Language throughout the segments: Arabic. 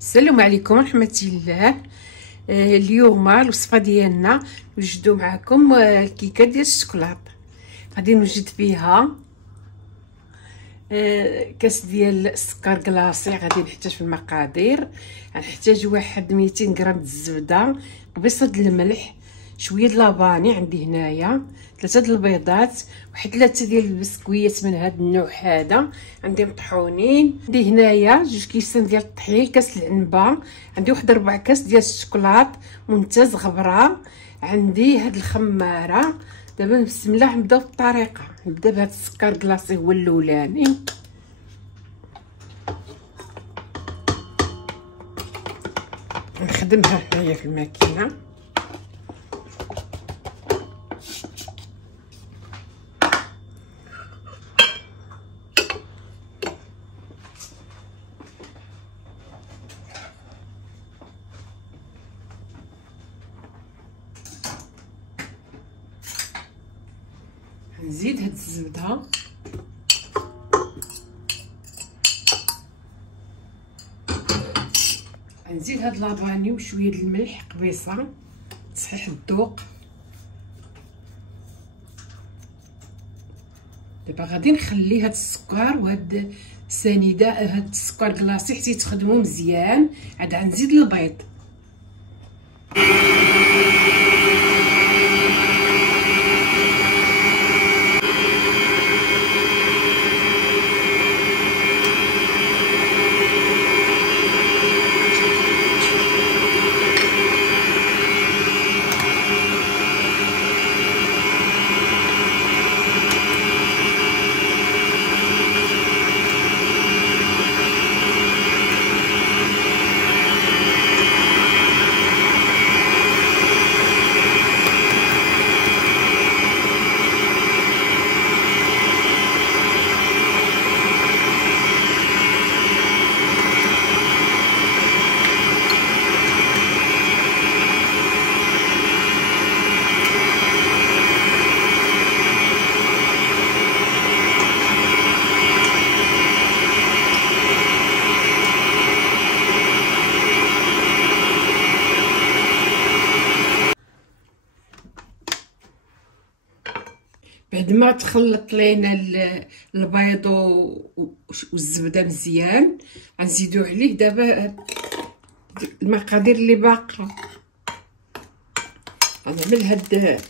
السلام عليكم ورحمة الله. اليوم الوصفة ديالنا نوجدو معكم الكيكة ديال الشوكولات. غادي نوجد فيها كاس ديال السكر كلاصي. غادي نحتاج في المقادير، غنحتاج واحد 200 غرام د الزبده، قبيصه د الملح، شويه د لافاني عندي هنايا، 3 د البيضات، واحد 3 ديال البسكويات من هذا النوع هذا عندي مطحونين، عندي هنايا 2 كيسان ديال الطحين، كاس العنبه، عندي واحد 4 كاس ديال الشوكولات ممتاز غبره، عندي هاد الخماره. دابا بسم الله نبداو بالطريقه. نبدا بهذا السكر كلاصي هو الاولاني. نخدمها هنايا في الماكينه. نزيد هاد الزبده، نزيد هاد لافاني وشويه د الملح قبيصه تصحيح الذوق. دابا غادي نخلي هاد السكر وهاد السنيده هاد السكر كلاصي حتى يتخدموا مزيان. عاد غنزيد البيض. بعد ما تخلط لينا البيض والزبده مزيان، غنزيدو عليه دابا المقادير اللي باقا. غنعمل هاد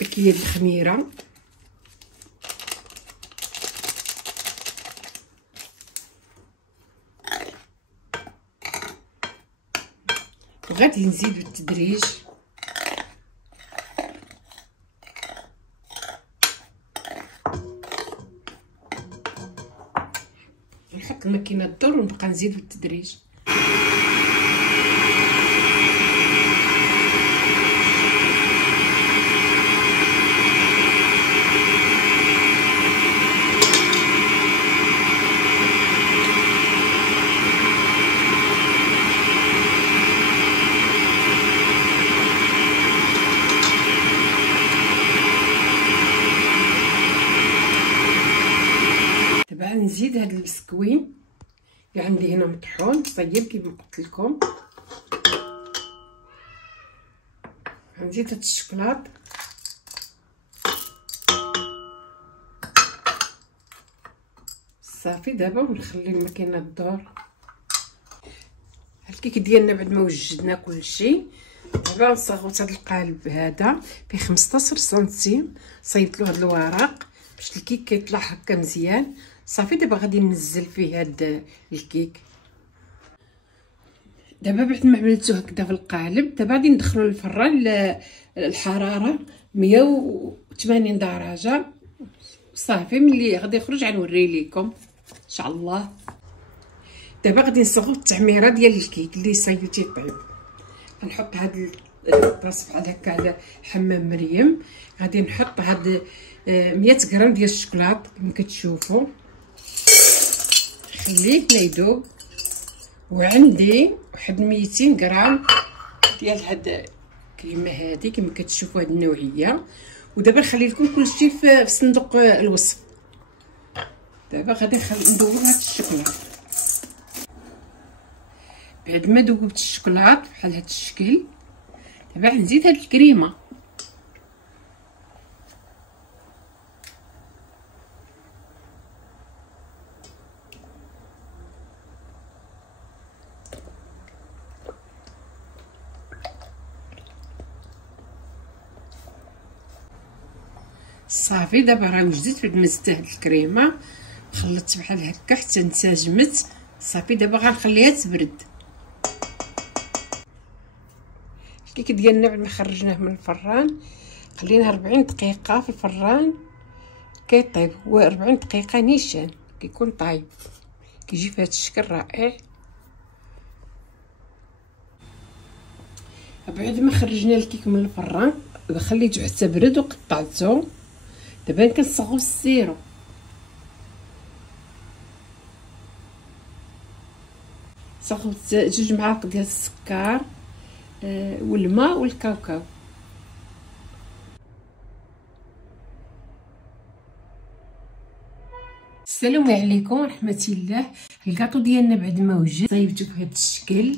بكيه الخميره، وغادي نزيد بالتدريج. نحط الماكينه الدور ونبقى نزيد بالتدريج. نزيد هاد البسكوي اللي عندي هنا مطحون طيب كيما قلت لكم. غنزيد هاد الشوكولات، صافي. دابا ونخلي الماكينه الدور. الكيك ديالنا بعد ما وجدنا كلشي، دابا نصغوت هاد القالب هذا فيه 15 سنتيم. صيبت له هاد الورق باش الكيك كيطلع هكا مزيان. صافي دابا غادي ننزل فيه هاد الكيك. دابا بعد ما عملتو هكذا في القالب، دابا غادي ندخلو للفران الحراره 180 درجه. صافي ملي غادي يخرج غنوري لكم ان شاء الله. دابا غادي نصغو التعميره ديال الكيك اللي صايبتي طيب. غنحط هاد الطاس بحال هكا على حمام مريم. غادي نحط هاد 100 غرام ديال الشوكولات كما كتشوفوا. خليه يذوب. وعندي واحد 200 غرام ديال هاد الكريمه هادي كما كتشوفوا هاد النوعيه. ودابا نخلي لكم كلشي في صندوق الوصف. دابا غادي ندور هاد الشوكولا. بعد ما ذوبت الشوكولات بحال هذا الشكل. دابا نزيد هاد الكريمه. صافي دابا راه وجدت بعد ما زدت هاد الكريمه خلطت بحال هكا حتى انسجمت. صافي دابا غنخليها تبرد. الكيك ديالنا بعد ما خرجناه من الفران خليناه 40 دقيقه في الفران كيطيب. هو 40 دقيقه نيشان كيكون طايب، كيجي في هذا الشكل رائع. بعد ما خرجنا الكيك من الفران خليته حتى برد وقطعته. دابا كنصغو السيرو. صغوت 2 معالق ديال السكر والماء والكاوكاو. السلام عليكم ورحمه الله. الكاطو ديالنا بعد ما وجد طيبته في هذا الشكل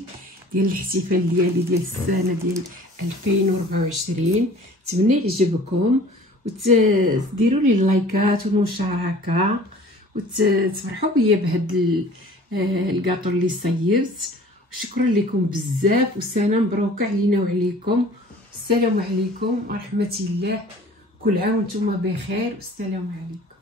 ديال الاحتفال ديالي ديال السنه ديال 2024. نتمنى يعجبكم وتديروا لي اللايكات والمشاركه وتفرحوا بيا بهذا الكاطو اللي صيبت. شكرا لكم بزاف وسنه مبروكه علينا وعليكم. السلام عليكم ورحمه الله. كل عام وانتم بخير والسلام عليكم.